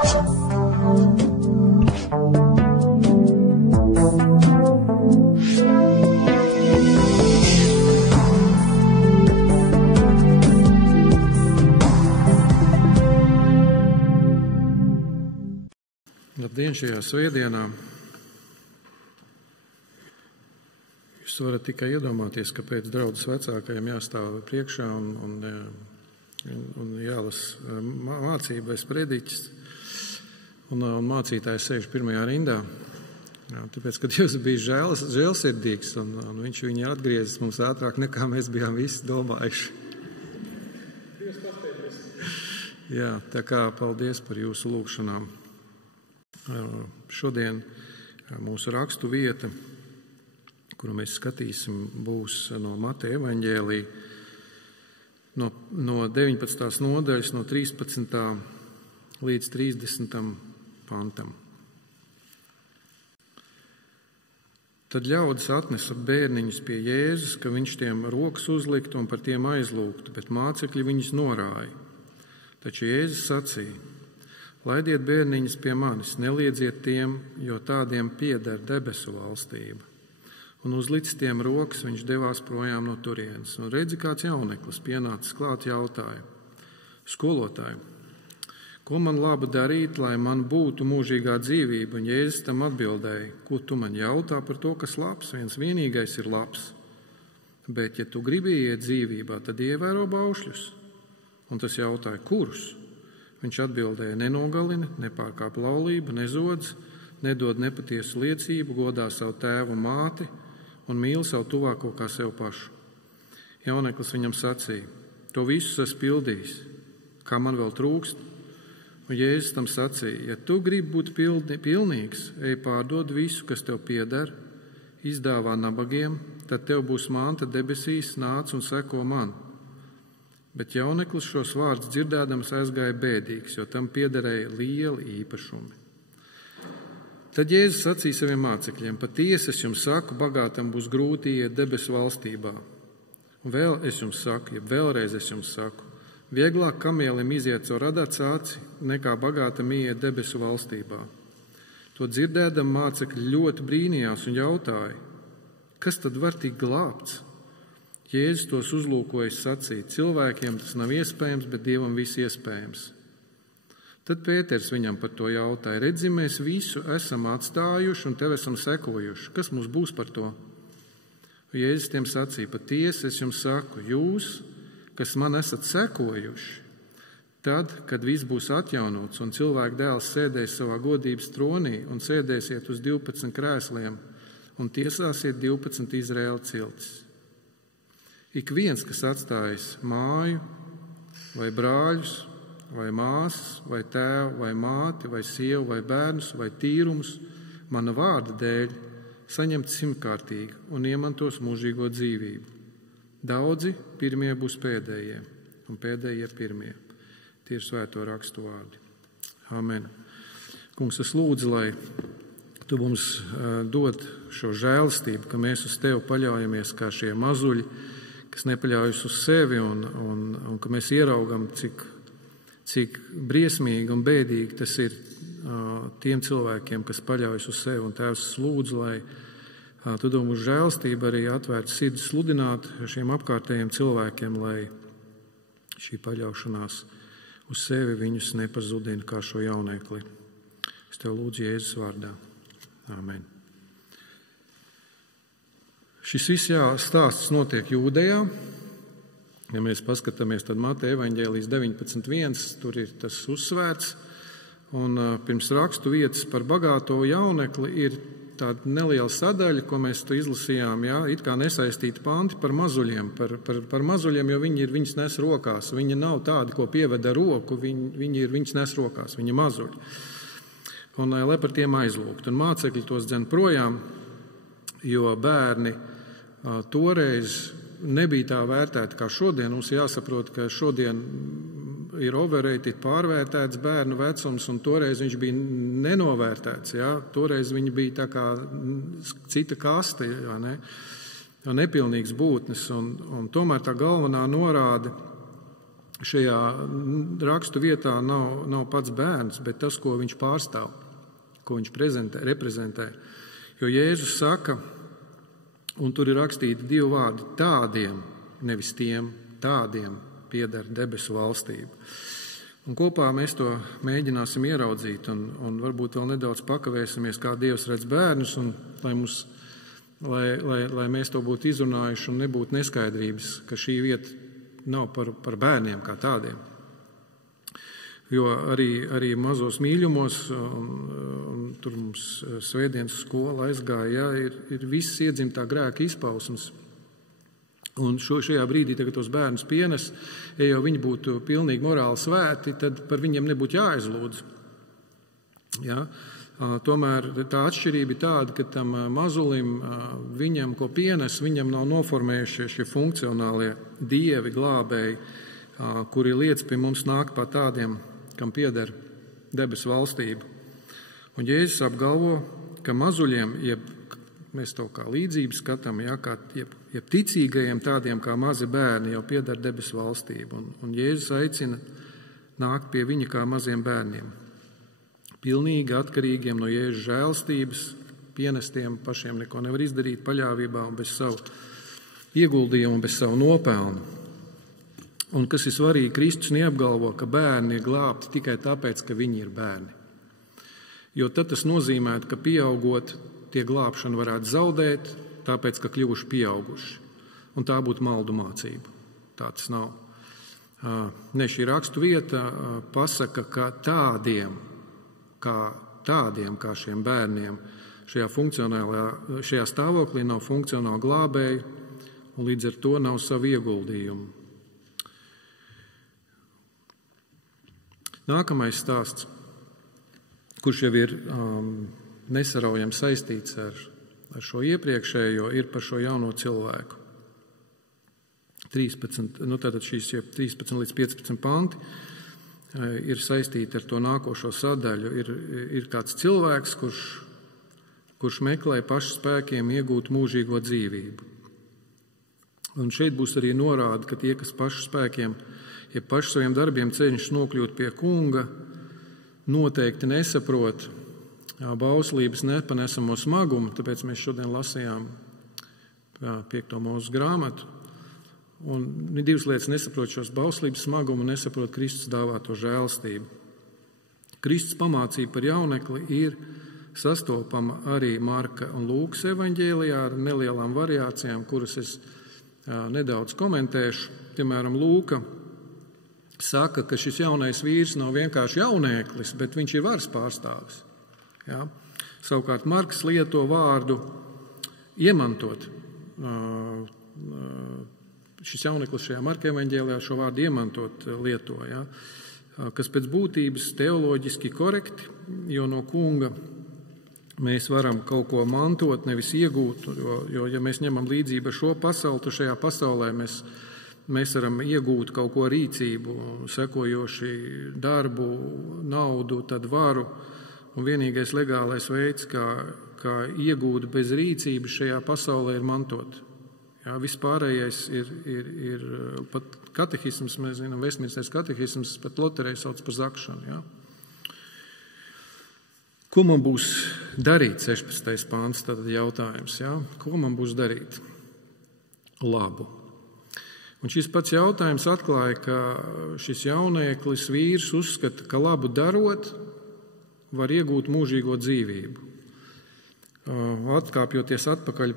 Labdien, šajā svētdienā jūs varat tikai iedomāties, ka pēc draudzes vecākajiem jāstāv priekšā un jālasa mācība vai sprediķis, un mācītājs sēž pirmajā rindā. Jā, tāpēc, kad Dievs bija žēlsirdīgs, un viņš viņu atgriezis mums ātrāk, nekā mēs bijām visi domājuši. Jā, tā kā paldies par jūsu lūgšanām. Šodien mūsu rakstu vieta, kuru mēs skatīsim, būs no Mateja evaņģēlija, no 19. nodaļas, no 13. līdz 30. pantam. Tad ļaudis atnesa bērniņus pie Jēzus, ka viņš tiem rokas uzliktu un par tiem aizlūgtu, bet mācekļi viņus norāja. Taču Jēzus sacīja: Laidiet bērniņus pie manis, neliedziet tiem, jo tādiem pieder debesu valstība. Un uzlicis tiem rokas, viņš devās projām no turienes. Un redzi, kāds jauneklis pienācis klāt, jautāja: Skolotāji, ko man labu darīt, lai man būtu mūžīgā dzīvība? Un Jēzus tam atbildēja: Ko tu man jautā par to, kas labs? Viens vienīgais ir labs. Bet, ja tu gribi iet dzīvībā, tad ievēro baušļus. Un tas jautāja: Kurus? Viņš atbildēja: Nenogalini, nepārkāp laulību, nezodz, nedod nepatiesu liecību, godā savu tēvu un māti un mīli savu tuvāko kā sev pašu. Jauneklis viņam sacīja: To visu esmu pildījis, kā man vēl trūkst? Un Jēzus tam sacīja: Ja tu gribi būt pilnīgs, ej pārdod visu, kas tev pieder, izdāvā nabagiem, tad tev būs manta debesīs, nāc un seko man. Bet jauneklis šos vārdus dzirdēdams aizgāja bēdīgs, jo tam piederēja lieli īpašumi. Tad Jēzus sacīja saviem mācekļiem: Patiesi es jums saku, bagātam būs grūti iet debesu valstībā. Un vēl es jums saku, ja vēlreiz es jums saku, vieglāk kamielim iziet caur radāts aci, nekā bagātam iet debesu valstībā. To dzirdēdam mācekļi ļoti brīnījās un jautāja: Kas tad var tikt glābts? Jēzus tos uzlūkojas sacīja: Cilvēkiem tas nav iespējams, bet Dievam viss iespējams. Tad Pēters viņam par to jautāja: Redzi, mēs visu esam atstājuši un tev esam sekojuši. Kas mums būs par to? Jēzus tiem sacīja: Patiesi es jums saku, jūs, kas man esat sekojuši, tad, kad viss būs atjaunots un cilvēka dēls sēdēs savā godības tronī un sēdēsiet uz 12 krēsliem un tiesāsiet 12 Izraēla ciltis. Ik viens, kas atstājis māju, vai brāļus, vai māsas, vai tēvu, vai māti, vai sievu, vai bērnus, vai tīrumus, mana vārda dēļ, saņemt 100-kārtīgi un iemantos mūžīgo dzīvību. Daudzi pirmie būs pēdējie, un pēdējie pirmie. Tie ir svēto rakstu vārdi. Amen. Kungs, es lūdzu, lai tu mums dod šo žēlastību, ka mēs uz tevi paļaujamies kā šie mazuļi, kas nepaļaujas uz sevi, un ka mēs ieraugam, cik briesmīgi un bēdīgi tas ir tiem cilvēkiem, kas paļaujas uz sevi. Un Tēvs, lūdzu, lai tu dod mums žēlastību arī atvērt sirdi sludināt šiem apkārtējiem cilvēkiem, lai šī paļaušanās uz sevi viņus nepazudina kā šo jaunekli. Es tev lūdzu Jēzus vārdā. Amen. Šis viss stāsts notiek Jūdejā. Ja mēs paskatāmies, tad Mateja evaņģēlijas 19.1, tur ir tas uzsvērts. Un pirms rakstu vietas par bagāto jaunekli ir tāda neliela sadaļa, ko mēs tu izlasījām, it kā nesaistīti panti par mazuļiem. Par mazuļiem, jo viņus nes rokās. Viņi nav tādi, ko pieveda roku, viņus nes rokās, viņi mazuļi. Un lai par tiem aizlūgt. Un mācekļi tos dzen projām, jo bērni toreiz nebija tā vērtēti kā šodien. Mums jāsaprot, ka šodien ir overrated, pārvērtēts bērnu vecums, un toreiz viņš bija nenovērtēts. Ja? Toreiz viņi bija tā kā cita kaste, ja ne? Nepilnīgs būtnes. Un tomēr tā galvenā norāde šajā rakstu vietā nav pats bērns, bet tas, ko viņš pārstāv, ko viņš reprezentē. Jo Jēzus saka, un tur ir rakstīti 2 vārdi, tādiem, nevis tiem, tādiem pieder debesu valstība. Un kopā mēs to mēģināsim ieraudzīt un varbūt vēl nedaudz pakavēsimies, kā Dievs redz bērnus, un lai mēs to būtu izrunājuši un nebūtu neskaidrības, ka šī vieta nav par bērniem kā tādiem. Jo arī mazos mīļumos, un tur mums svētdienas skola aizgāja, ir viss iedzimtā grēka izpausmes. Un šajā brīdī, tagad tos bērnus pienes, ja jau viņi būtu pilnīgi morāli svēti, tad par viņiem nebūtu jāaizlūdz. Ja? Tomēr tā atšķirība ir tāda, ka tam mazulim, viņam, ko pienes, viņam nav noformējušies šie funkcionālie dievi, glābēji, kuri liec pie mums nākt pār tādiem, kam pieder debesu valstība. Un Jēzus apgalvo, ka mazuļiem, mēs to kā līdzību skatām, jeb ticīgajiem tādiem kā mazi bērni jau pieder debesu valstību. Un Jēzus aicina nākt pie viņa kā maziem bērniem. Pilnīgi atkarīgiem no Jēzus žēlstības, pienestiem, pašiem neko nevar izdarīt paļāvībā un bez savu ieguldījumu un bez savu nopelnu. Un kas ir svarīgi, Kristus neapgalvo, ka bērni ir glābti tikai tāpēc, ka viņi ir bērni. Jo tad tas nozīmē, ka pieaugot, tie glābšanu varētu zaudēt, tāpēc, ka kļuvuši pieauguši. Un tā būtu maldu mācība. Tā tas nav. Ne, šī rakstu vieta pasaka, ka tādiem kā šiem bērniem šajā stāvoklī nav funkcionāli glābēji, un līdz ar to nav savu ieguldījumu. Nākamais stāsts, kurš jau ir nesaraujami saistīts ar šo iepriekšējo, ir par šo jauno cilvēku. 13, tātad šīs 13 līdz 15 panti ir saistīti ar to nākošo sadaļu. Ir kāds cilvēks, kurš meklē pašu spēkiem iegūt mūžīgo dzīvību. Un šeit būs arī norāda, ka tie, kas pašu spēkiem, ja pašu saviem darbiem cenšas nokļūt pie kunga, noteikti nesaprot bauslības nepanesamo smagumu, tāpēc mēs šodien lasījām 5. mūzes grāmatu. Un 2 lietas nesaprot šos bauslības smagumu un nesaprot Kristus dāvāto žēlstību. Kristus pamācība par jaunekli ir sastopama arī Marka un Lūkas evaņģēlijā ar nelielām variācijām, kuras es nedaudz komentēšu. Piemēram, Lūka saka, ka šis jaunais vīrs nav vienkārši jauneklis, bet viņš ir varas pārstāvis. Ja? Savukārt Marks lieto vārdu iemantot. Šis jauneklis šajā Marka evaņģēlijā šo vārdu iemantot lieto, ja? Kas pēc būtības teoloģiski korekti, jo no kunga mēs varam kaut ko mantot, nevis iegūt, jo ja mēs ņemam līdzību ar šo pasauli, tad šajā pasaulē mēs varam iegūt kaut ko rīcību, sekojoši darbu, naudu, tad varu. Un vienīgais legālais veids, kā iegūt bez rīcības šajā pasaulē, ir mantot. Jā, vispārējais ir pat katehisms, mēs zinām, Vestminsteras katehisms, pat loteriju sauc par zakšanu. Jā. Ko man būs darīt, 16. pāns, tad jautājums, jā? Ko man būs darīt? Labu. Un šis pats jautājums atklāja, ka šis jaunieklis vīrs uzskata, ka labu darot, var iegūt mūžīgo dzīvību. Atkāpjoties atpakaļ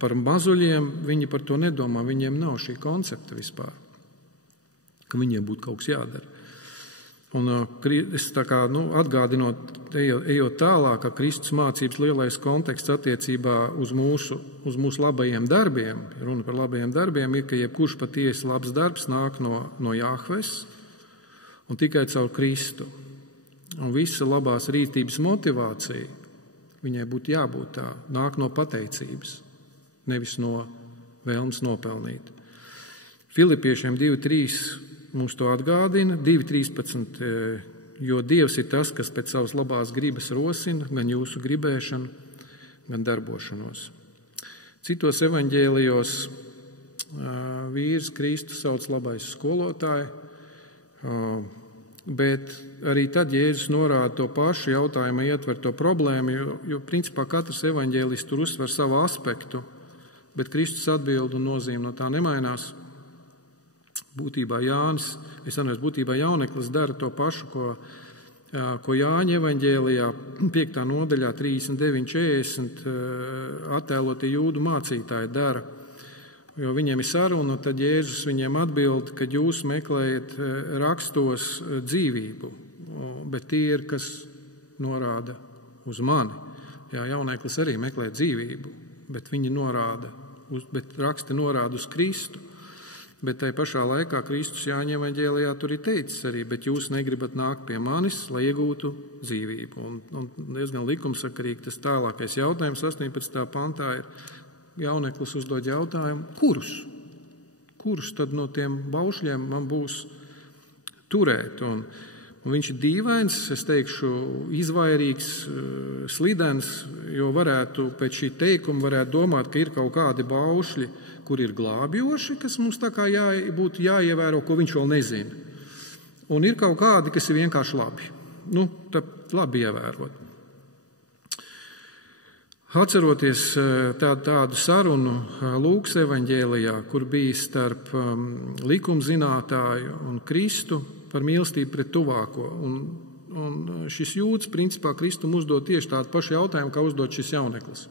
par mazuļiem, viņi par to nedomā, viņiem nav šī koncepta vispār, ka viņiem būtu kaut kas jādara. Un es tā kā atgādinot, ejot tālāk, ka Kristus mācības lielais konteksts attiecībā uz mūsu labajiem darbiem, runa par labajiem darbiem, ir, ka jebkurš patiesi labs darbs nāk no Jahves un tikai caur Kristu. Un visa labās rītības motivācija, viņai būtu jābūt tā, nāk no pateicības, nevis no vēlmes nopelnīt. Filipiešiem 2.3 mums to atgādina, 2.13, jo Dievs ir tas, kas pēc savas labās gribas rosina gan jūsu gribēšanu, gan darbošanos. Citos evaņģēlijos vīrs Kristu sauc labais skolotāju, Bet arī tad Jēzus norāda to pašu jautājumu, ietver to problēmu, jo principā katrs evaņģēlists tur uzsver savu aspektu, bet Kristus atbild un nozīme no tā nemainās. Būtībā Jauneklis dara to pašu, ko Jāņa evaņģēlijā 5. nodaļā 39-40 attēlotie jūdu mācītāji dara. Jo viņiem ir saruna, tad Jēzus viņiem atbild, ka jūs meklējat rakstos dzīvību, bet tie ir, kas norāda uz mani. Jā, Jauneklis arī meklē dzīvību, bet viņi norāda, bet raksti norāda uz Kristu. Bet tai pašā laikā Kristus Jāņa evaņģēlijā tur ir teicis arī, bet jūs negribat nākt pie manis, lai iegūtu dzīvību. Un diezgan likumsakarīgi tas tālākais jautājums 18. pantā ir, Jauneklis uzdod jautājumu, kurus tad no tiem baušļiem man būs turēt. Un viņš ir dīvains, es teikšu, izvairīgs, slidens, jo varētu pēc šī teikuma varētu domāt, ka ir kaut kādi baušļi, kur ir glābjoši, kas mums tā kā būtu jāievēro, ko viņš vēl nezina. Un ir kaut kādi, kas ir vienkārši labi. Labi ievērot. Atceroties tādu sarunu Lūkas evaņģēlijā, kur bija starp likumzinātāju un Kristu par mīlestību pret tuvāko. Un šis jūds, principā, Kristum uzdod tieši tādu pašu jautājumu, kā uzdod šis jauneklis.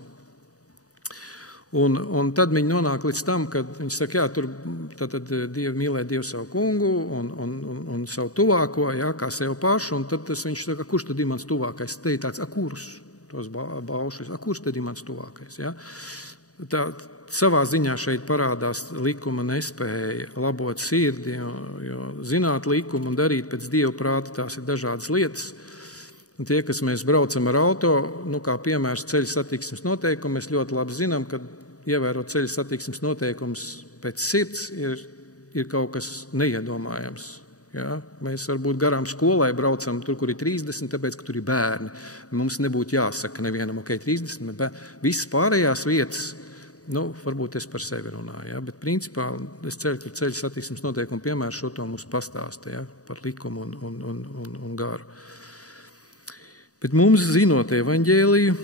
Un tad viņi nonāk līdz tam, kad viņi saka, jā, tur tad mīlēt Dievu savu kungu un savu tuvāko, jā, kā sev pašu, un tad viņš saka, kurš tad ir mans tuvākais? Te ir tāds, kurus? Tos baušļus, kurš tad ir mans tuvākais? Ja? Tā savā ziņā šeit parādās likuma nespēja labot sirdi, jo zināt likumu un darīt pēc Dieva prāta, tās ir dažādas lietas. Un tie, kas mēs braucam ar auto, kā piemērs ceļa satiksmes noteikumi, mēs ļoti labi zinām, ka ievērot ceļa satiksmes noteikumus pēc sirds ir kaut kas neiedomājams. Ja? Mēs varbūt garām skolai braucam tur, kur ir 30, tāpēc, ka tur ir bērni. Mums nebūtu jāsaka nevienam, 30, bet visas pārējās vietas, varbūt es par sevi runāju, ja? Bet principā es ceru, ka ceļa satiksmes noteikumu piemērs šo to mums pastāsta, ja? Par likumu un garu. Bet mums zinot evaņģēliju,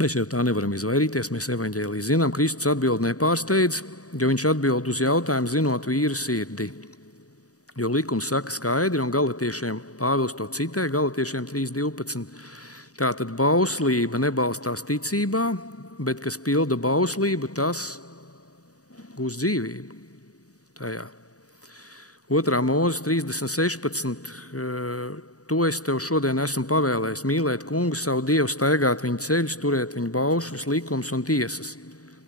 mēs jau tā nevaram izvairīties, mēs evaņģēliju zinām, Kristus atbild nepārsteidz, jo viņš atbild uz jautājumu zinot vīra sirdi. Jo likums saka skaidri, un galatiešiem Pāvils to citē, galatiešiem 3.12. Tātad bauslība nebalstās ticībā, bet kas pilda bauslību, tas gūs dzīvību tajā. 2. Mūzes 30.16. To es tev šodien esmu pavēlējis, mīlēt kungu savu Dievu, staigāt viņa ceļus, turēt viņa baušļus, likums un tiesas.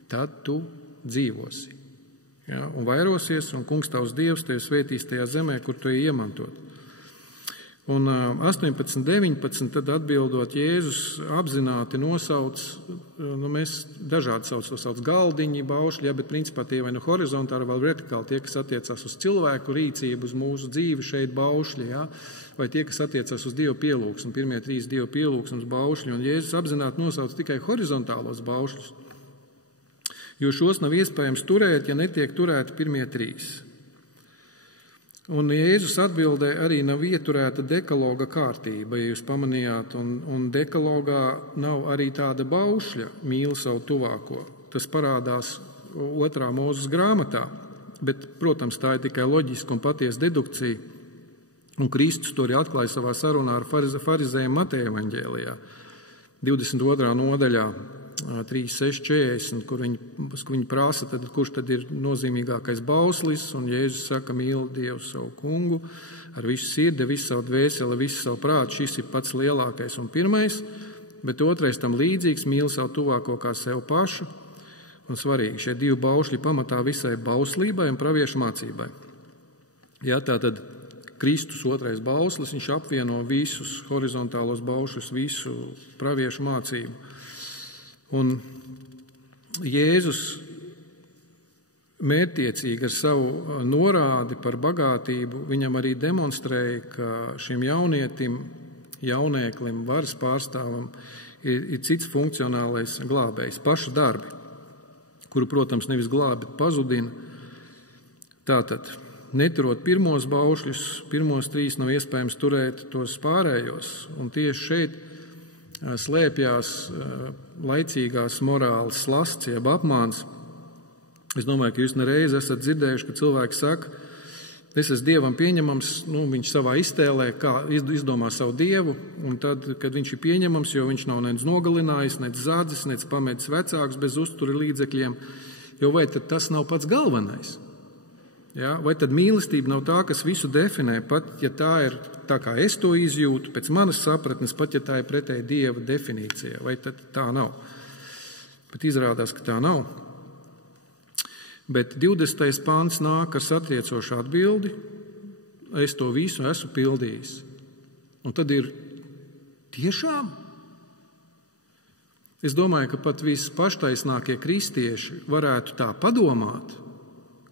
Tad tu dzīvosi. Ja, un vairosies, un kungs tavs Dievs tevi svētīs tajā zemē, kur tu iemantot. Un 18.19. tad atbildot, Jēzus apzināti nosauc, mēs dažādi sauc galdiņi, baušļi, bet principā tie vai horizontāli, vai vertikāli, tie, kas attiecās uz cilvēku rīcību, uz mūsu dzīvi šeit baušļi, ja, vai tie, kas attiecās uz Dievu pielūgsmu, pirmie 3 Dievu pielūgsmus baušļi, un Jēzus apzināti nosauc tikai horizontālos baušļus. Jo šos nav iespējams turēt, ja netiek turēti pirmie 3. Un Jēzus atbildē arī nav ieturēta dekaloga kārtība, ja jūs pamanījāt, un dekalogā nav arī tāda baušļa mīli savu tuvāko. Tas parādās 2. Mūzes grāmatā, bet, protams, tā ir tikai loģiska un patiesa dedukcija, un Kristus to arī atklāja savā sarunā ar farizējiem Mateja evaņģēlijā, 22. nodaļā. 3.6.40, kur viņi prasa, tad, kurš tad ir nozīmīgākais bauslis, un Jēzus saka, mīli Dievu savu kungu ar visu sirdi, visu savu dvēseli, visu savu prātu. Šis ir pats lielākais un pirmais, bet otrais tam līdzīgs, mīli savu tuvāko kā sev pašu. Un svarīgi, šie 2 baušļi pamatā visai bauslībai un praviešu mācībai. Ja, tātad Kristus 2. bauslis, viņš apvieno visus horizontālos baušļus, visu praviešu mācību. Un Jēzus mērķtiecīgi ar savu norādi par bagātību viņam arī demonstrēja, ka šim jaunēklim, varas pārstāvam ir cits funkcionālais glābējs, paša darbi, kuru, protams, nevis glābi, bet pazudina. Tātad neturot pirmos baušļus, pirmos 3 nav iespējams turēt tos pārējos. Un tieši šeit slēpjās laicīgās morāles slasts, jeb apmāns. Es domāju, ka jūs nereiz esat dzirdējuši, ka cilvēki saka, es esmu Dievam pieņemams, viņš savā iztēlē, kā izdomā savu Dievu, un tad, kad viņš ir pieņemams, jo viņš nav nec nogalinājis, nec zādzis, nec pametis vecākus bez uztura līdzekļiem, jo vai tad tas nav pats galvenais? Ja? Vai tad mīlestība nav tā, kas visu definē, pat ja tā ir tā, kā es to izjūtu, pēc manas sapratnes, pat ja tā ir pretēji Dieva definīcija, vai tad tā nav? Bet izrādās, ka tā nav. Bet 20. pāns nāk ar satriecošu atbildi, es to visu esmu pildījis. Un tad ir tiešām? Es domāju, ka pat vispaštaisnākie kristieši varētu tā padomāt,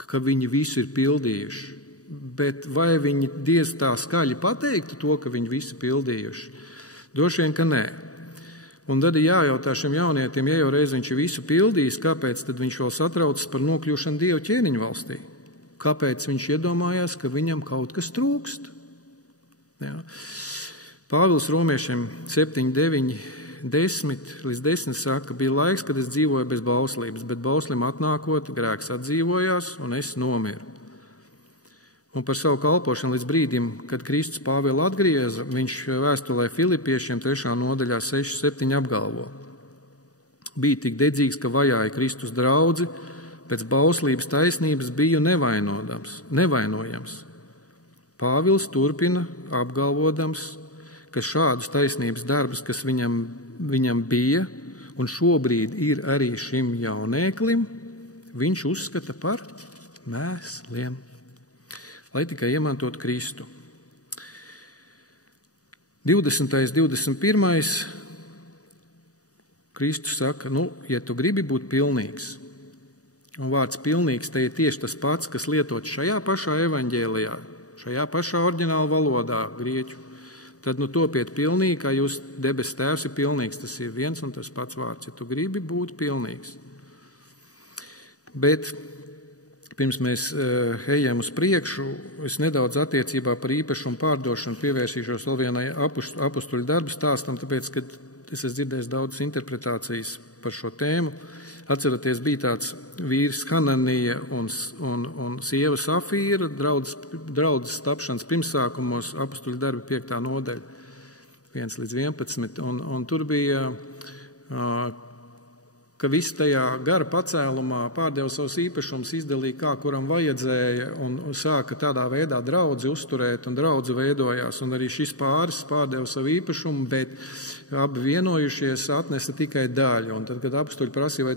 ka viņi visu ir pildījuši. Bet vai viņi diez tā skaļi pateiktu to, ka viņi visu pildījuši? Droši vien, ka nē. Un tad ir jājautā šim jaunietim, ja jau reiz viņš ir visu pildījis, kāpēc tad viņš vēl satraucas par nokļūšanu Dieva ķēniņu valstī? Kāpēc viņš iedomājās, ka viņam kaut kas trūkst? Jā. Pāvils Romiešiem 7, 9, 10 līdz 10 saka, bija laiks, kad es dzīvoju bez bauslības, bet bauslim atnākot, grēks atdzīvojās un es nomiru. Un par savu kalpošanu līdz brīdim, kad Kristus Pāvilu atgrieza, viņš vēstulē Filipiešiem 3. nodaļā 6-7 apgalvo. Bija tik dedzīgs, ka vajāja Kristus draudzi, pēc bauslības taisnības biju nevainojams. Pāvils turpina apgalvodams, ka šādus taisnības darbus, kas viņam bija un šobrīd ir arī šim jaunēklim, viņš uzskata par mēsliem, lai tikai iemantot Kristu. 20. 21. Kristus saka, ja tu gribi būt pilnīgs, un vārds pilnīgs te ir tieši tas pats, kas lietots šajā pašā evaņģēlijā, šajā pašā oriģināla valodā, grieķu, tad topiet pilnīgi, kā jūs debes tēvs ir pilnīgs. Tas ir viens un tas pats vārds, ja tu gribi būt pilnīgs. Bet pirms mēs ejam uz priekšu, es nedaudz attiecībā par īpašumu pārdošanu pievērsīšos vēl vienai apustuļu darbu stāstam, tāpēc, ka es esmu dzirdējis daudzas interpretācijas par šo tēmu. Atceraties, bija tāds vīrs Hananija un sieva Safīra, draudzes tapšanas pirmsākumos, apustuļu darbi 5. nodaļa, 1 līdz 11. Un tur bija ka viss tajā gara pacēlumā pārdeva savus īpašumus, izdalīja, kā kuram vajadzēja, un sāka tādā veidā draudzi uzturēt, un draudzi veidojās. Un arī šis pāris pārdeva savu īpašumu, bet abi vienojušies atnesa tikai daļu. Un tad, kad apustuļi prasīja,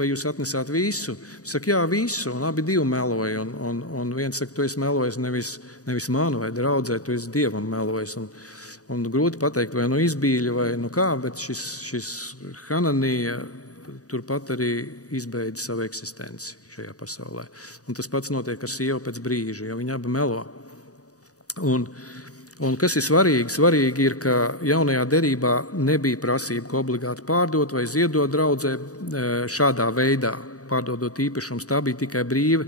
vai jūs atnesāt visu, viņš saka, jā, visu, un abi divi meloja. Un viens saka, tu esi melojis nevis manu vai draudzē, tu esi Dievam melojis. Un grūti pateikt, vai izbīļa, vai kā, bet šis Hananija turpat arī izbeidza savu eksistenci šajā pasaulē. Un tas pats notiek ar sievu pēc brīža, jo viņi abi melo. Un kas ir svarīgi? Svarīgi ir, ka jaunajā derībā nebija prasība, ka obligāti pārdot vai ziedot draudzē šādā veidā, pārdodot īpašums. Tā bija tikai brīva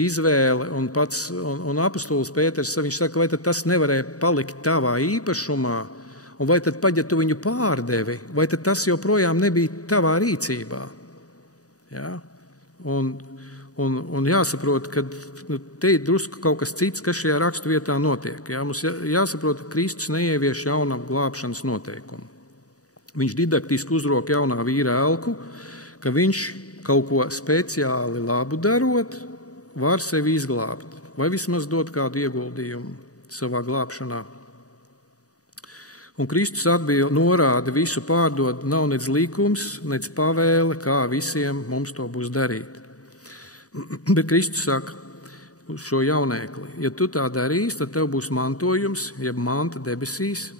izvēle, un apustulis Pēters, viņš saka, vai tad tas nevarēja palikt tavā īpašumā, un vai tad, ja tu viņu pārdevi, vai tad tas joprojām nebija tavā rīcībā? Ja? Un jāsaprot, ka te ir drusku kaut kas cits, kas šajā rakstu vietā notiek. Ja? Mums jāsaprot, ka Kristus neievieš jaunu glābšanas noteikumu. Viņš didaktiski uzrok jaunā vīra elku, ka viņš kaut ko speciāli labu darot, var sevi izglābt, vai vismaz dot kādu ieguldījumu savā glābšanā. Un Kristus atbild norāda visu pārdod, nav nec likums, nec pavēle, kā visiem mums to būs darīt. Bet Kristus saka šo jaunēkli, ja tu tā darīsi, tad tev būs mantojums, jeb manta debesīs.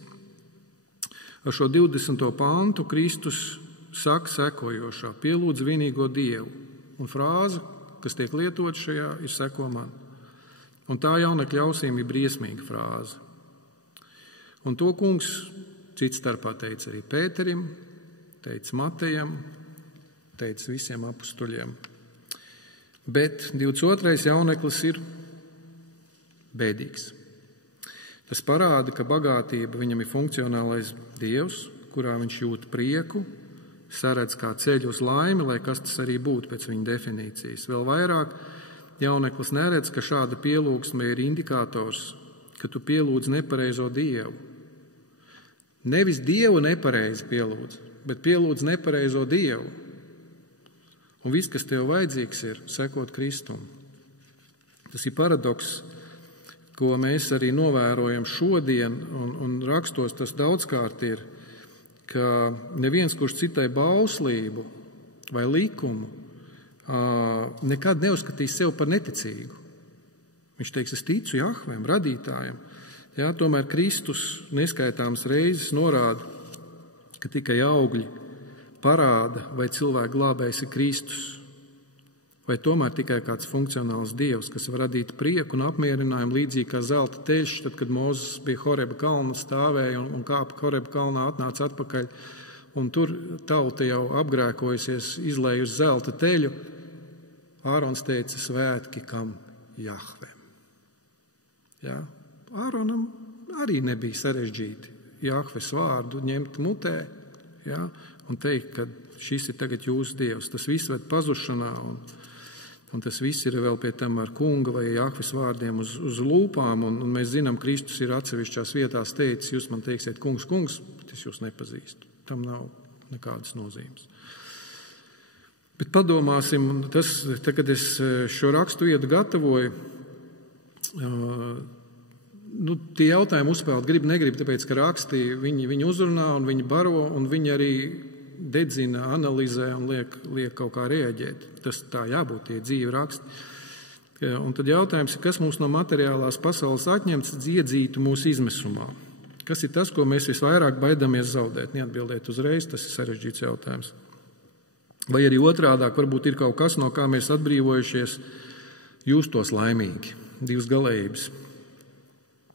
Ar šo 20. pantu Kristus saka sekojošā, pielūdz vienīgo Dievu. Un frāze, kas tiek lietot šajā, ir seko man. Un tā jaunekļa ausīm ir briesmīga frāze. Un to kungs cits starpā teica arī Pēterim, teica Matejam, teica visiem apustuļiem. Bet 22. jauneklis ir bēdīgs. Tas parāda, ka bagātība viņam ir funkcionālais dievs, kurā viņš jūt prieku, saredz kā ceļu uz laimi, lai kas tas arī būtu pēc viņa definīcijas. Vēl vairāk jauneklis neredz, ka šāda pielūgsme ir indikators, ka tu pielūdz nepareizo dievu. Nevis dievu nepareizi pielūdz, bet pielūdz nepareizo dievu. Un viss, kas tev vajadzīgs, ir sekot Kristum. Tas ir paradoks, ko mēs arī novērojam šodien, un rakstos tas daudzkārt ir, ka neviens, kurš citai bauslību vai likumu, nekad neuzskatīs sev par neticīgu. Viņš teiks, es ticu Jahvēm, radītājam. Jā, tomēr Kristus neskaitāmas reizes norāda, ka tikai augļi parāda, vai cilvēka glābējs ir Kristus, vai tomēr tikai kāds funkcionāls dievs, kas var radīt prieku un apmierinājumu līdzīgi kā zelta teļš, tad, kad Mozus bija Horeba kalna stāvēja un kāpa Horeba kalnā, atnāca atpakaļ, un tur tauta jau apgrēkojusies, izlēja uz zelta teļu. Ārons teica, svētki kam? Jahvēm. Jā, Āronam arī nebija sarežģīti Jahves vārdu ņemt mutē, jā, un teikt, ka šis ir tagad jūsu dievs. Tas viss ved pazušanā, un tas viss ir vēl pie tam ar kunga vai Jahves vārdiem uz lūpām, un mēs zinām, Kristus ir atsevišķās vietās teicis, jūs man teiksiet, kungs, bet es jūs nepazīstu. Tam nav nekādas nozīmes. Bet padomāsim, kad es šo rakstu vietu gatavoju, tie jautājumi uzspēlēt grib, tāpēc, ka raksti viņi uzrunā un viņi baro un viņi arī dedzina, analizē un liek kaut kā reaģēt. Tas tā jābūt, tie dzīvi raksti. Un tad jautājums ir, kas mums no materiālās pasaules atņemts, iedzītu mūsu izmisumā? Kas ir tas, ko mēs visvairāk baidamies zaudēt? Neatbildiet uzreiz, tas ir sarežģīts jautājums. Vai arī otrādāk, varbūt ir kaut kas, no kā mēs atbrīvojušies, justos laimīgi. Divas galējības.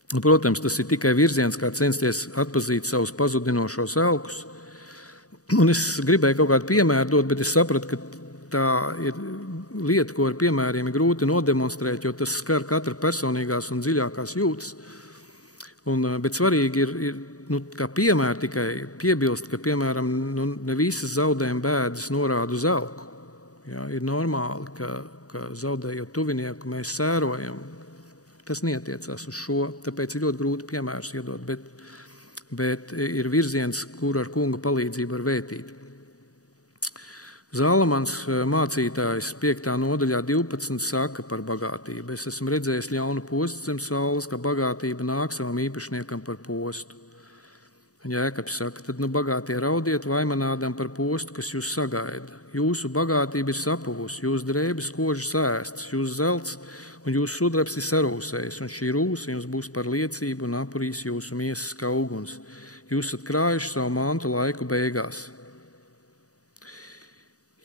Un, protams, tas ir tikai virziens, kā censties atpazīt savus pazudinošos elkus. Un es gribēju kaut kādu piemēru dot, bet es sapratu, ka tā ir lieta, ko ar piemēriem ir grūti nodemonstrēt, jo tas skar katra personīgās un dziļākās jūtas. Bet svarīgi ir kā piemēri tikai piebilst, ka, piemēram, ne visas zaudējuma bēdas norāda uz elku. Jā, ir normāli, ka zaudējot tuvinieku mēs sērojam. Tas neatiecās uz šo, tāpēc ir ļoti grūti piemērus iedot, bet ir virziens, kur ar kunga palīdzību var vētīt. Zālamans mācītājs 5. nodaļā 12 saka par bagātību. Es esmu redzējis ļaunu postu zem saules, ka bagātība nāk savam īpašniekam par postu. Un Jēkabs saka, tad bagātie raudiet vaimanādam par postu, kas jūs sagaida. Jūsu bagātība ir sapuvusi, jūsu drēbes kožas ēstas, jūsu zelts un jūsu sudrabs ir sarūsējis, un šī rūsa jums būs par liecību un apurīs jūsu miesas kā uguns. Jūs esat krājuši savu mantu laiku beigās.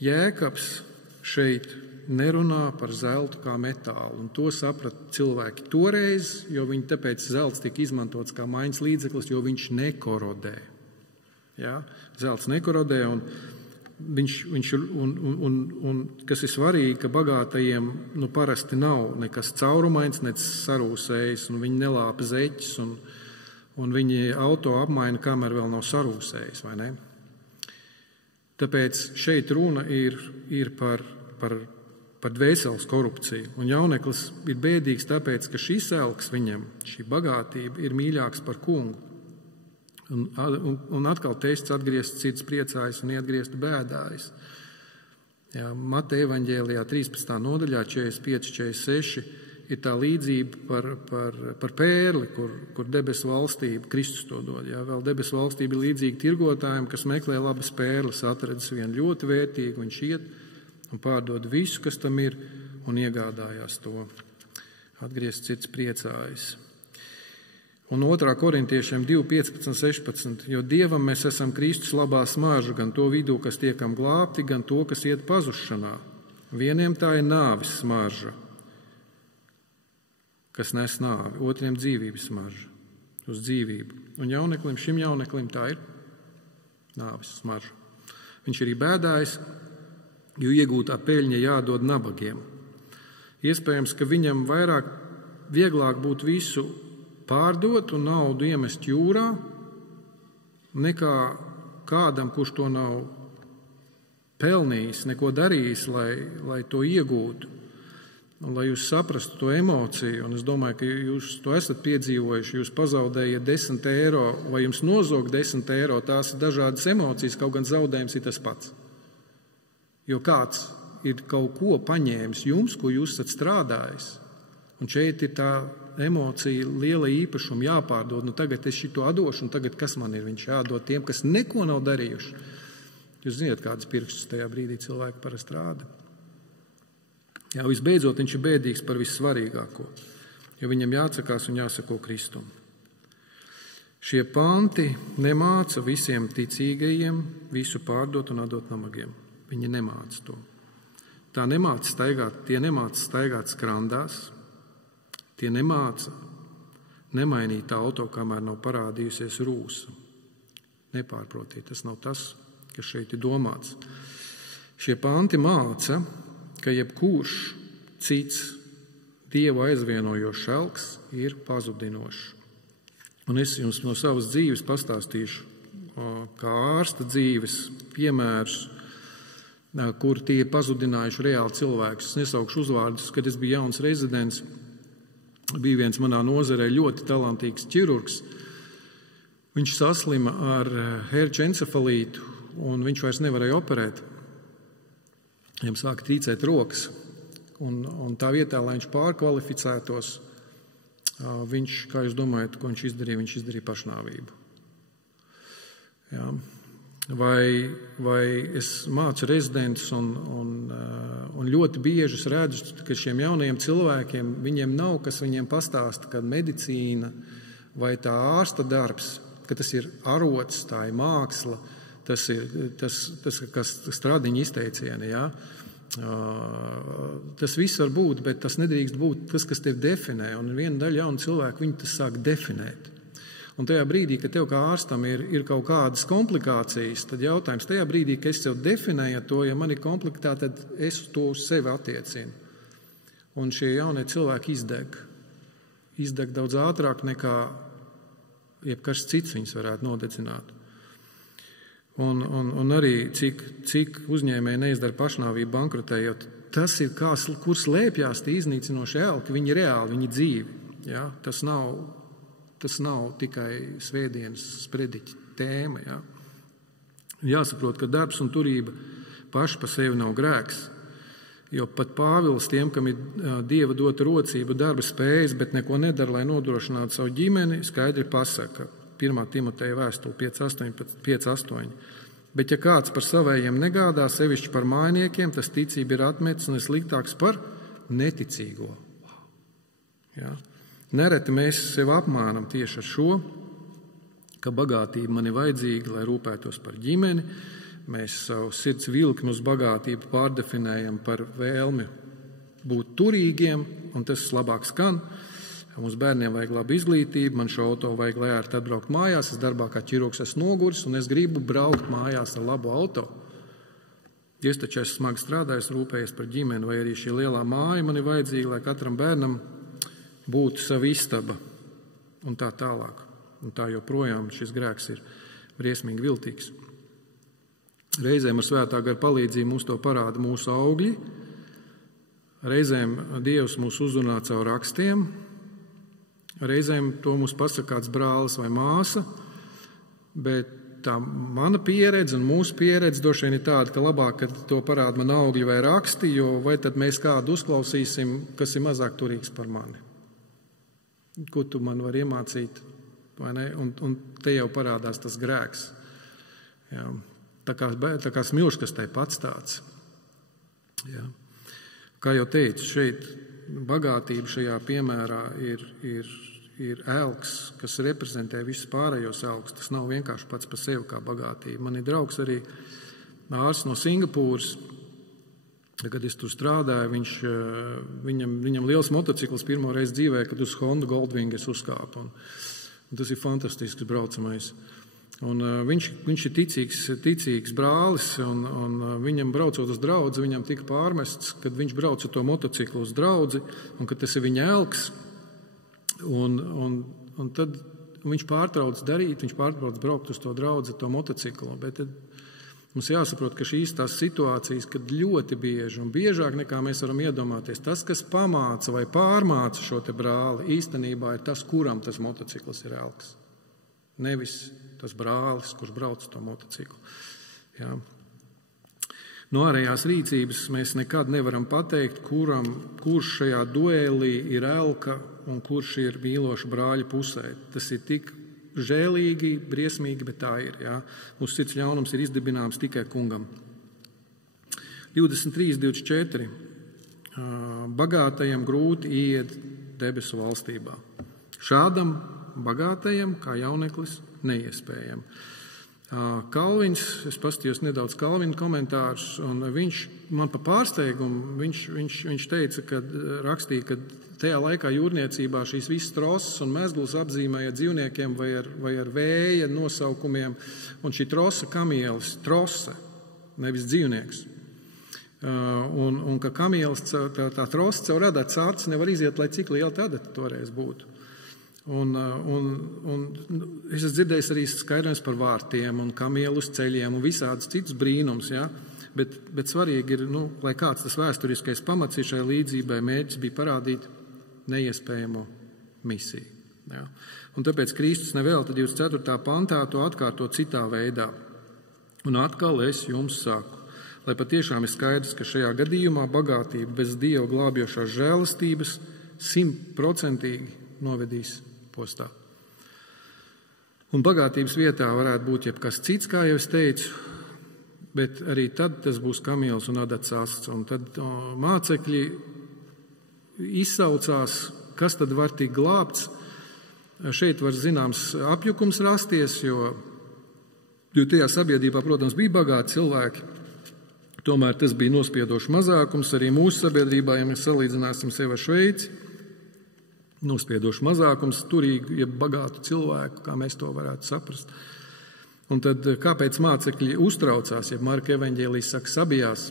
Jēkabs šeit nerunā par zeltu kā metālu, un to saprata cilvēki toreiz, jo viņi tāpēc zelts tika izmantots kā maiņas līdzeklis, jo viņš nekorodē. Ja? Zelts nekorodē, un kas ir svarīgi, ka bagātajiem parasti nav nekas caurumains, nec sarūsējis, un viņi nelāpa zeķis, un viņi auto apmaina, kamēr vēl nav sarūsējis, vai ne? Tāpēc šeit runa ir par dvēseles korupciju. Un jauneklis ir bēdīgs tāpēc, ka šis elks viņam, šī bagātība, ir mīļāks par kungu. Un atkal tests atgriezt sirds priecājas un ietgriezt bēdājas. Jā, Mateja evaņģēlijā 13. nodaļā 45-46 ir tā līdzība par pērli, kur debesu valstība, Kristus to dod. Jā, vēl debesu valstība ir līdzīga tirgotājiem, kas meklē labas pērles, atradis vienu ļoti vērtīgu, viņš iet un pārdod visu, kas tam ir, un iegādājās to. Atgriezt sirds priecājas. Un 2. korintiešiem 2:15-16, jo Dievam mēs esam Kristus labā smarža, gan to vidū, kas tiekam glābti, gan to, kas iet pazušanā. Vieniem tā ir nāvis smarža, kas nes nāvi, otriem dzīvības smarža, uz dzīvību. Un šim jauneklim tā ir nāvis smarža. Viņš arī bēdājas, jo iegūtā peļņa jādod nabagiem. Iespējams, ka viņam vairāk vieglāk būtu visu pārdot un naudu iemest jūrā, nekā kādam, kurš to nav pelnījis, neko darījis, lai to iegūtu. Un lai jūs saprastu to emociju, un es domāju, ka jūs to esat piedzīvojuši, jūs pazaudējat 10 eiro, vai jums nozog 10 eiro, tās ir dažādas emocijas, kaut gan zaudējums ir tas pats. Jo kāds ir kaut ko paņēmis jums, ko jūs esat strādājis, un šeit ir tā emocija, liela īpašuma jāpārdod, nu tagad es šito atdošu, un tagad kas man ir viņš jādod tiem, kas neko nav darījuši. Jūs zināt, kādas pirkstus tajā brīdī cilvēki parasti rāda. Jā, visbeidzot, viņš ir bēdīgs par vissvarīgāko, jo viņam jāatsakās un jāsako Kristum. Šie panti nemāca visiem ticīgajiem visu pārdot un atdot nabagiem. Viņi nemāca to. Tie nemāca staigāt skrandās, tie nemāca nemainīt auto, kamēr nav parādījusies rūsa. Nepārprotiet, tas nav tas, kas šeit ir domāts. Šie panti māca, ka jebkurš cits Dievu aizvienojošs elks ir pazudinošs. Un es jums no savas dzīves pastāstīšu, kā ārsta dzīves piemērus, kur tie ir pazudinājuši reāli cilvēkus. Es nesaukšu uzvārdus, kad es biju jauns rezidents, bija viens manā nozarē ļoti talantīgs ķirurgs. Viņš saslima ar herčencefalītu, un viņš vairs nevarēja operēt. Viņam sāka trīcēt rokas, un tā vietā, lai viņš pārkvalificētos, viņš, kā jūs domājat, ko viņš izdarīja? Viņš izdarīja pašnāvību. Jā. Vai es mācu rezidentus un ļoti bieži es redzu, ka šiem jaunajiem cilvēkiem, viņiem nav, kas viņiem pastāsta, ka medicīna vai tā ārsta darbs, ka tas ir arots, tā ir māksla, tas ir tas kas Stradiņa izteicieni, jā. Tas viss var būt, bet tas nedrīkst būt tas, kas tevi definē. Un viena daļa jaunu cilvēku, viņi tas sāk definēt. Un tajā brīdī, kad tev kā ārstam ir kaut kādas komplikācijas, tad jautājums tajā brīdī, ka es sev definēju to, ja man ir komplikāta, tad es to uz sevi attiecinu. Un šie jaunie cilvēki izdeg daudz ātrāk nekā jebkas cits viņus varētu nodedzināt. Un arī cik uzņēmēji neizdara pašnāvību bankrotējot, tas ir kur slēpjās tie iznīcinošie elki, viņi reāli, viņi dzīvi. Ja? Tas nav tikai svētdienas sprediķa tēma. Ja? Jāsaprot, ka darbs un turība paši pa sevi nav grēks, jo pat Pāvils tiem, kam ir Dieva dota rocība, darba spējas, bet neko nedara, lai nodrošinātu savu ģimeni, skaidri pasaka. 1. Timoteja vēstule 5.8. Bet ja kāds par savējiem negādā, sevišķi par mājniekiem, tas ticība ir atmetis un ir sliktāks par neticīgo. Ja? Nereti mēs sev apmānam tieši ar šo, ka bagātība man ir vajadzīga, lai rūpētos par ģimeni. Mēs savu sirds vilkni uz bagātību pārdefinējam par vēlmi būt turīgiem, un tas labāk skan. Mums bērniem vajag labu izglītību, man šo auto vajag, lai ērti atbraukt mājās, es darbā kā ķirurgs esmu noguris, un es gribu braukt mājās ar labu auto. Es taču esmu smagi strādājis, rūpējies par ģimeni, vai arī šī lielā māja man ir vajadzīga, lai katram bērnam būtu sava istaba, un tā tālāk. Un tā joprojām šis grēks ir briesmīgi viltīgs. Reizēm ar svētā gara palīdzību mums to parāda mūsu augļi, reizēm Dievs mūs uzrunā caur rakstiem, reizēm to mums pasaka kāds brālis vai māsa, bet tā mana pieredze un mūsu pieredze droši vien ir tāda, ka labāk, kad to parāda man augļi vai raksti, jo vai tad mēs kādu uzklausīsim, kas ir mazāk turīgs par mani. Ko tu man vari iemācīt, vai ne? Un te jau parādās tas grēks. Jā. Tā kā smilšs, kas tai pats tāds. Jā. Kā jau teicu, šeit bagātība šajā piemērā ir elks, kas reprezentē visus pārējos elks. Tas nav vienkārši pats par sevi kā bagātība. Man ir draugs arī ārsts no Singapūras. Kad es tur strādāju, viņam liels motocikls pirmo reizi dzīvē, kad uz Honda Goldwing es uzkāpu. Un tas ir fantastisks braucamais. Un viņš ir ticīgs brālis, un viņam braucot uz draudzi, viņam tika pārmests, kad viņš brauca to motociklu uz draudzi, un kad tas ir viņa elks, Un tad viņš pārtrauc darīt, viņš pārtrauc braukt uz to draudzi, to motociklu. Bet tad mums jāsaprot, ka šīs tās situācijas, kad ļoti bieži un biežāk nekā mēs varam iedomāties, tas, kas pamāca vai pārmāca šo te brāli, īstenībā ir tas, kuram tas motocikls ir elks. Nevis tas brālis, kurš brauc to motociklu. Jā. No ārējās rīcības mēs nekad nevaram pateikt, kurš šajā duelī ir elka un kurš ir mīloša brāļa pusē. Tas ir tik žēlīgi, briesmīgi, bet tā ir. Jā. Mūsu sirds ļaunums ir izdibināms tikai kungam. 23:24. Bagātajam grūti iet debesu valstībā. Šādam bagātajam, kā jauneklis, neiespējam. Kalvins, es paskatījos nedaudz Kalvina komentārus, un viņš man pa pārsteigumu, viņš teica, ka rakstīja, ka tajā laikā jūrniecībā šīs visas trosas un mezglas apzīmēja dzīvniekiem vai ar vēja nosaukumiem, un šī trosa kamielis, trose, nevis dzīvnieks. Un ka kamielis, tā trosa caur adata cārts nevar iziet, lai cik liela adata toreiz būtu. Un es esmu dzirdējis arī skaidrojums par vārtiem un kamielu uz ceļiem un visādus citus brīnums, ja? Bet svarīgi ir, lai kāds tas vēsturiskais pamats ir šai līdzībai, mērķis bija parādīt neiespējamo misiju. Ja? Un tāpēc Kristus nevēl 24. pantā to atkārto citā veidā. Un atkal es jums saku, lai patiešām ir skaidrs, ka šajā gadījumā bagātība bez Dieva glābjošās žēlastības 100% novedīs postā. Un bagātības vietā varētu būt jebkas cits, kā jau es teicu, bet arī tad tas būs kamielis un adats asts. Un tad mācekļi izsaucās, kas tad var tikt glābts. Šeit var zināms apjukums rasties, jo tajā sabiedrībā, protams, bija bagāti cilvēki. Tomēr tas bija nospiedošs mazākums arī mūsu sabiedrībā, ja mēs salīdzināsim sevi ar Šveici. Nospiedošs mazākums, turīgi, ja bagātu cilvēku, kā mēs to varētu saprast. Un tad kāpēc mācekļi uztraucās, ja Marka evaņģēlijs saka sabijās?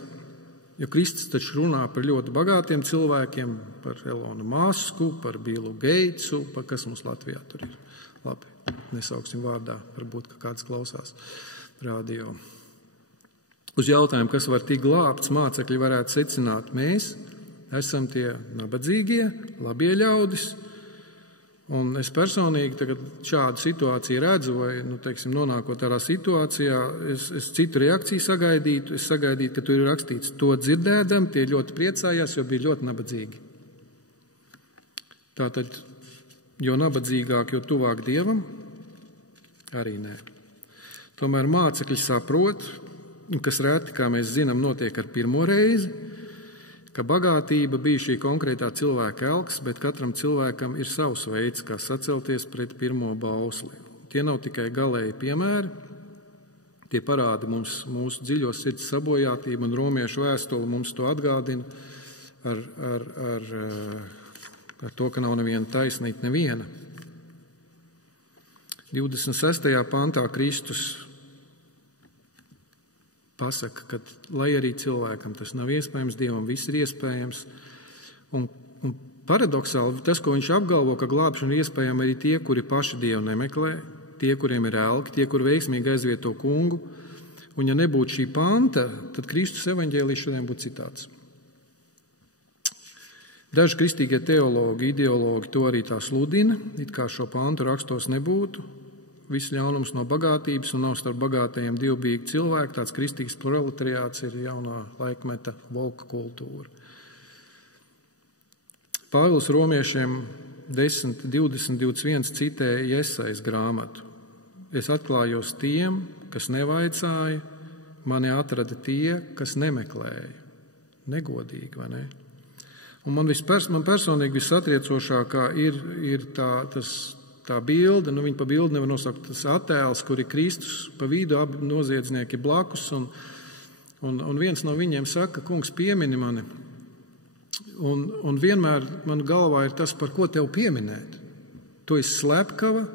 Jo Kristus taču runā par ļoti bagātiem cilvēkiem, par Elonu Masku, par Billu Geitsu, par kas mums Latvijā tur ir. Labi, nesauksim vārdā, varbūt, ka kāds klausās radio. Uz jautājumu, kas var tikt glābts, mācekļi varētu secināt, mēs esam tie nabadzīgie, labie ļaudis. Un es personīgi tagad šādu situāciju redzu, vai, nonākot tādā situācijā, es citu reakciju sagaidītu. Es sagaidītu, ka tur ir rakstīts, to dzirdēdam, tie ļoti priecājās, jo bija ļoti nabadzīgi. Tātad, jo nabadzīgāk, jo tuvāk Dievam, arī nē. Tomēr mācekļi saprot, kas reti, kā mēs zinām, notiek ar pirmo reizi, ka bagātība bija šī konkrētā cilvēka elks, bet katram cilvēkam ir savs veids, kā sacelties pret pirmo bausli. Tie nav tikai galēji piemēri, tie parāda mums mūsu dziļo sirds sabojātību, un romiešu vēstule mums to atgādina ar to, ka nav neviena taisnība, neviena. 26. pantā Kristus pasaka, ka lai arī cilvēkam tas nav iespējams, Dievam viss ir iespējams. Un paradoksāli tas, ko viņš apgalvo, ka glābšana ir iespējama arī tie, kuri paši Dievu nemeklē, tie, kuriem ir elki, tie, kuri veiksmīgi aizvieto kungu. Un ja nebūtu šī panta, tad Kristus evaņģēlijs šodien būtu citāds. Daži kristīgie teologi, ideologi to arī tā sludina, it kā šo pantu rakstos nebūtu. Viss ļaunums no bagātības un nav starp bagātajiem divbīgi cilvēki. Tāds kristīgs proletariāts ir jaunā laikmeta volka kultūra. Pāvils romiešiem 10, 20, 21 citēja Jesajas grāmatu. Es atklājos tiem, kas nevaicāja, mani atrada tie, kas nemeklēja. Negodīgi, vai ne? Un man personīgi visatriecošākā ir tā bilde, viņa pa bildi nevar nosaukt, tas attēls, kur ir Kristus, pa vidu abi noziedznieki blakus, un viens no viņiem saka, kungs, piemini mani. Un vienmēr man galvā ir tas, par ko tev pieminēt. Tu esi slepkava,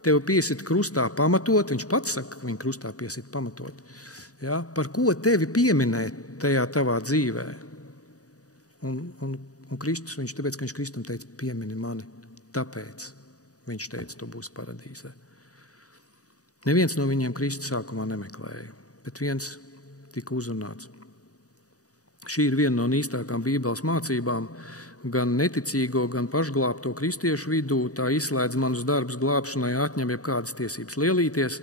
tev piesit krustā pamatot, viņš pats saka, ka viņa krustā piesit pamatot. Ja? Par ko tevi pieminēt tajā tavā dzīvē? Un Kristus, tāpēc, ka viņš Kristum teica, piemini mani. tāpēc viņš teica, tu būsi paradīzē. Neviens no viņiem Kristu sākumā nemeklēja, bet viens tika uzrunāts. Šī ir viena no nīstākām Bībeles mācībām, gan neticīgo, gan pašglābto kristiešu vidū. Tā izslēdz manus darbus glābšanai, atņem jebkādas tiesības lielīties.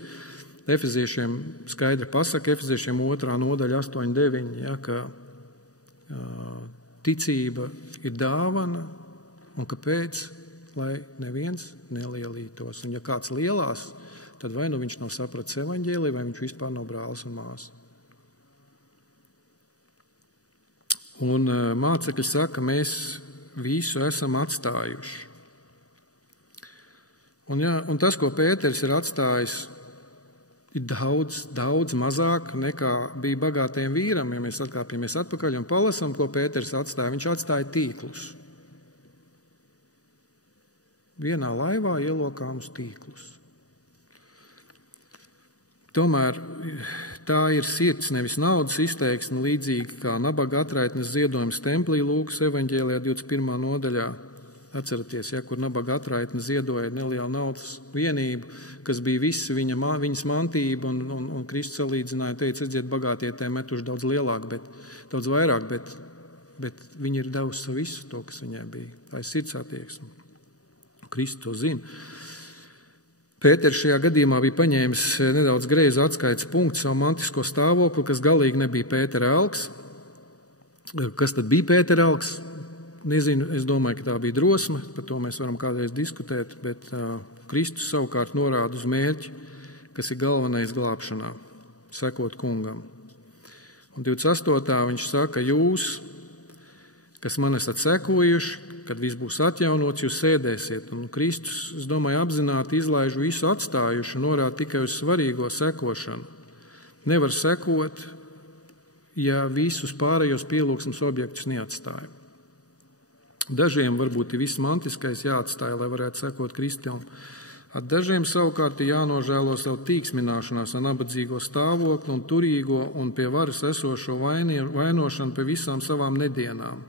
Efeziešiem skaidri pasaka, Efeziešiem 2. nodaļa 8-9, ja, ka ticība ir dāvana, un kāpēc, lai neviens nelielītos. Un ja kāds lielās, tad vai nu viņš nav sapratis evaņģēliju, vai viņš vispār nav brālis un māsa. Un mācekļi saka, mēs visu esam atstājuši. Un tas, ko Pēters ir atstājis, ir daudz mazāk nekā bija bagātajiem vīram. Ja mēs atkāpjamies atpakaļ un palasam, ko Pēters atstāja, viņš atstāja tīklus. Vienā laivā ielokāmus tīklus. Tomēr tā ir sirds, nevis naudas izteiksme, līdzīgi kā nabaga atraitnes ziedojums templī Lūkas evaņģēlijā 21. nodaļā. Atceraties, ja, kur nabaga atraitne ziedoja nelielu naudas vienību, kas bija visi viņas mantība, un Kristus salīdzināja, teica, redziet, bagātie tie metuši daudz lielāk, daudz vairāk, bet viņi ir devusi savu visu to, kas viņai bija. Tā ir sirds attieksme. Kristus to zina. Pēters šajā gadījumā bija paņēmis nedaudz greizu atskaites punktu savu mantisko stāvokli, kas galīgi nebija Pētera elks. Kas tad bija Pētera elks? Nezinu, es domāju, ka tā bija drosme, par to mēs varam kādreiz diskutēt, bet Kristus savukārt norāda uz mērķi, kas ir galvenais glābšanā, sekot kungam. Un 28. viņš saka, jūs, kas man esat sekojuši, kad viss būs atjaunots, jūs sēdēsiet. Un Kristus, es domāju, apzināti izlaiž visu atstājuši, norāda tikai uz svarīgo sekošanu. Nevar sekot, ja visus pārējos pielūgsmes objektus neatstāja. Dažiem varbūt ir viss mantiskais jāatstāja, lai varētu sekot Kristum. Dažiem savukārt ir jānožēlo savu tīksmināšanās ar nabadzīgo stāvokli un turīgo un pie varas esošo vainošanu pie visām savām nedienām,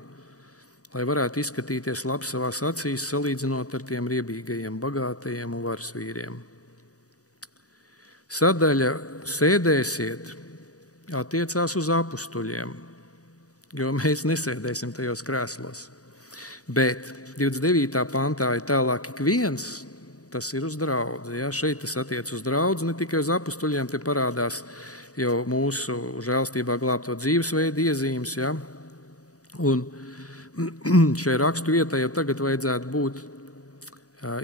lai varētu izskatīties labs savās acīs, salīdzinot ar tiem riebīgajiem, bagātajiem un varas vīriem. Sadaļa sēdēsiet attiecās uz apustuļiem, jo mēs nesēdēsim tajos krēslos. Bet 29. pantā ir tālāk ik viens, tas ir uz draudzi. Ja? Šeit tas attiec uz draudzi, ne tikai uz apustuļiem, te parādās jau mūsu žēlstībā glābto dzīvesveidu iezīmes. Ja? Un šai rakstu vietai jau tagad vajadzētu būt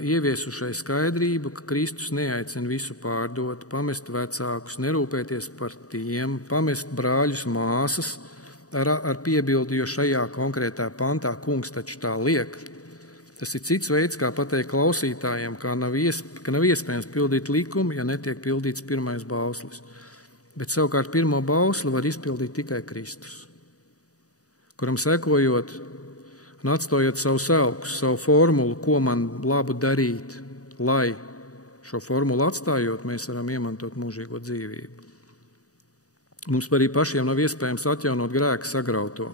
ieviesušai skaidrību, ka Kristus neaicina visu pārdot, pamest vecākus, nerūpēties par tiem, pamest brāļus, māsas, ar piebildi, jo šajā konkrētā pantā kungs taču tā liek. Tas ir cits veids, kā pateikt klausītājiem, ka nav iespējams pildīt likumu, ja netiek pildīts pirmais bauslis. Bet savukārt pirmo bausli var izpildīt tikai Kristus, kuram sekojot un atstājot savus elkus, savu formulu, ko man labu darīt, lai šo formulu atstājot, mēs varam iemantot mūžīgo dzīvību. Mums arī pašiem nav iespējams atjaunot grēku sagrauto,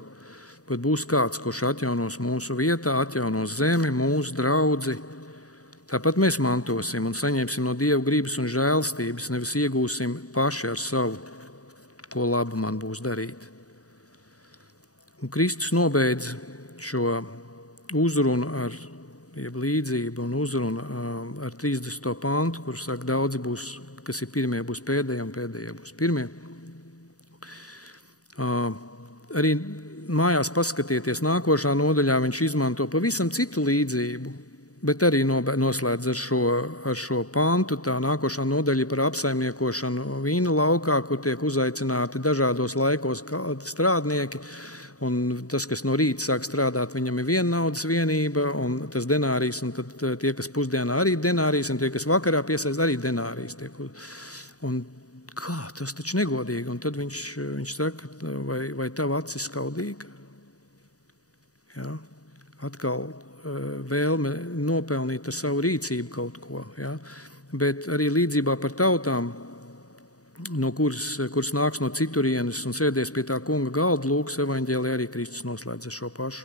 bet būs kāds, kurš atjaunos mūsu vietā, atjaunos zemi, mūsu draudzi. Tāpat mēs mantosim un saņemsim no Dieva gribas un žēlstības, nevis iegūsim paši ar savu, ko labu man būs darīt. Un Kristus nobeidz šo uzrunu jeb līdzību un uzrunu ar 30. pantu, kur saka, daudzi būs, kas ir pirmie, būs pēdējie un pēdējie būs pirmie. Arī mājās paskatieties nākošā nodaļā, viņš izmanto pavisam citu līdzību, bet arī noslēdz ar šo pantu. Tā nākošā nodaļa par apsaimniekošanu vīna laukā, kur tiek uzaicināti dažādos laikos strādnieki, un tas, kas no rīta sāk strādāt, viņam ir viena naudas vienība, un tas denārijs, un tad tie, kas pusdienā arī denārijs, un tie, kas vakarā piesaist, arī denārijs tiek. Un kā, tas taču negodīgi. Un tad viņš saka, vai tava acis skaudīga? Ja? Atkal vēlme nopelnīt ar savu rīcību kaut ko. Ja? Bet arī līdzībā par tautām, no kuras nāks no citurienes un sēdies pie tā kunga galda, Lūkas evaņģēlijā arī Kristus noslēdz ar šo pašu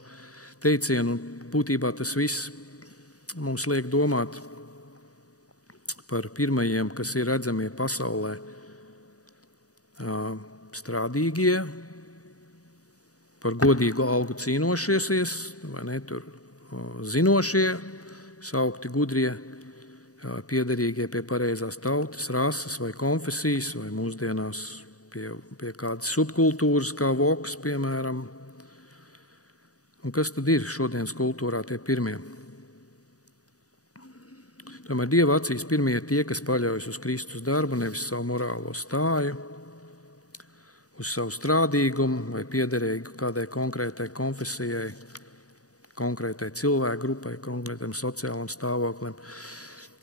teicienu. Un būtībā tas viss mums liek domāt par pirmajiem, kas ir redzamie pasaulē, strādīgie, par godīgu algu cīnošies, vai ne, tur zinošie, saukti gudrie, piederīgie pie pareizās tautas, rases vai konfesijas, vai mūsdienās pie kādas subkultūras, kā voks, piemēram. Un kas tad ir šodienas kultūrā tie pirmie? Tomēr Dieva acīs pirmie ir tie, kas paļaujas uz Kristus darbu, nevis savu morālo stāju, uz savu strādīgumu vai piederīgu kādai konkrētai konfesijai, konkrētai cilvēku grupai, konkrētam sociālam stāvoklim.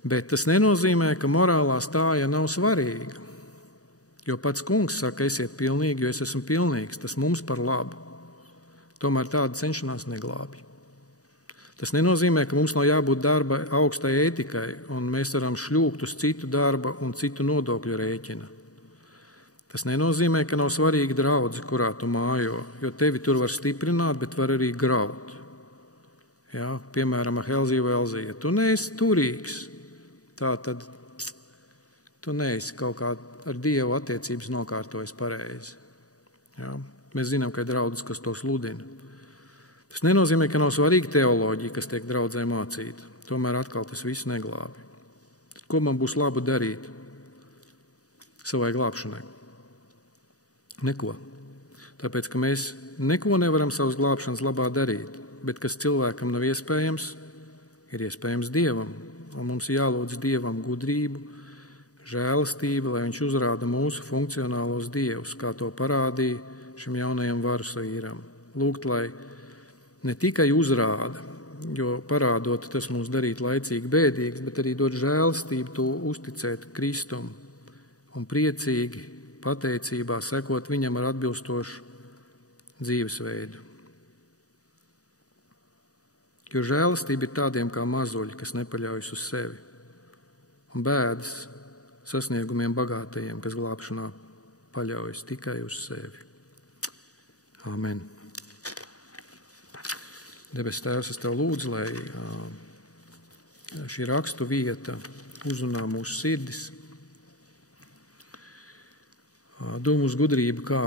Bet tas nenozīmē, ka morālā stāja nav svarīga. Jo pats Kungs saka, esiet pilnīgi, jo es esmu pilnīgs. Tas mums par labu. Tomēr tāda cenšanās neglābj. Tas nenozīmē, ka mums nav jābūt darba augstai ētikai, un mēs varam šļūkt uz citu darba un citu nodokļu rēķina. Tas nenozīmē, ka nav svarīga draudze, kurā tu mājo, jo tevi tur var stiprināt, bet var arī graut. Ja? Piemēram, ar Helziju Velziju. Ja tu neesi turīgs, tā tad tu neesi kaut kā ar Dievu attiecības nokārtojis pareizi. Ja? Mēs zinām, ka ir draudzes, kas to sludina. Tas nenozīmē, ka nav svarīga teoloģija, kas tiek draudzē mācīta. Tomēr atkal tas viss neglābi. Tad, ko man būs labu darīt savai glābšanai? Neko. Tāpēc, ka mēs neko nevaram savas glābšanas labā darīt, bet kas cilvēkam nav iespējams, ir iespējams Dievam. Un mums jālūdz Dievam gudrību, žēlastība, lai viņš uzrāda mūsu funkcionālos dievus, kā to parādīja šim jaunajam varas vīram. Lūgt, lai ne tikai uzrāda, jo parādot tas mums darīt laicīgi bēdīgs, bet arī dot žēlastību to uzticēt Kristum un priecīgi, pateicībā sekot viņam ar atbilstošu dzīvesveidu. Jo žēlastība ir tādiem kā mazuļi, kas nepaļaujas uz sevi, un bēdas sasniegumiem bagātajiem, kas glābšanā paļaujas tikai uz sevi. Āmen. Debes Tēvs, es Tev lūdzu, lai šī rakstu vieta uzrunā mūsu sirdis. Dod mums gudrību, kā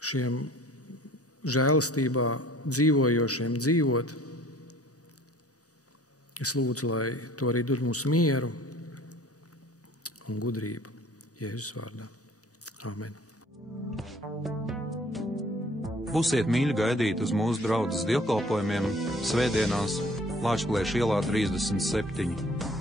šiem žēlastībā dzīvojošiem dzīvot. Es lūdzu, lai to arī dod mums mieru un gudrību. Jēzus vārdā. Āmen. Būsiet mīļi gaidīt uz mūsu draudzes dievkalpojumiem svētdienās Lāčplēša ielā 37.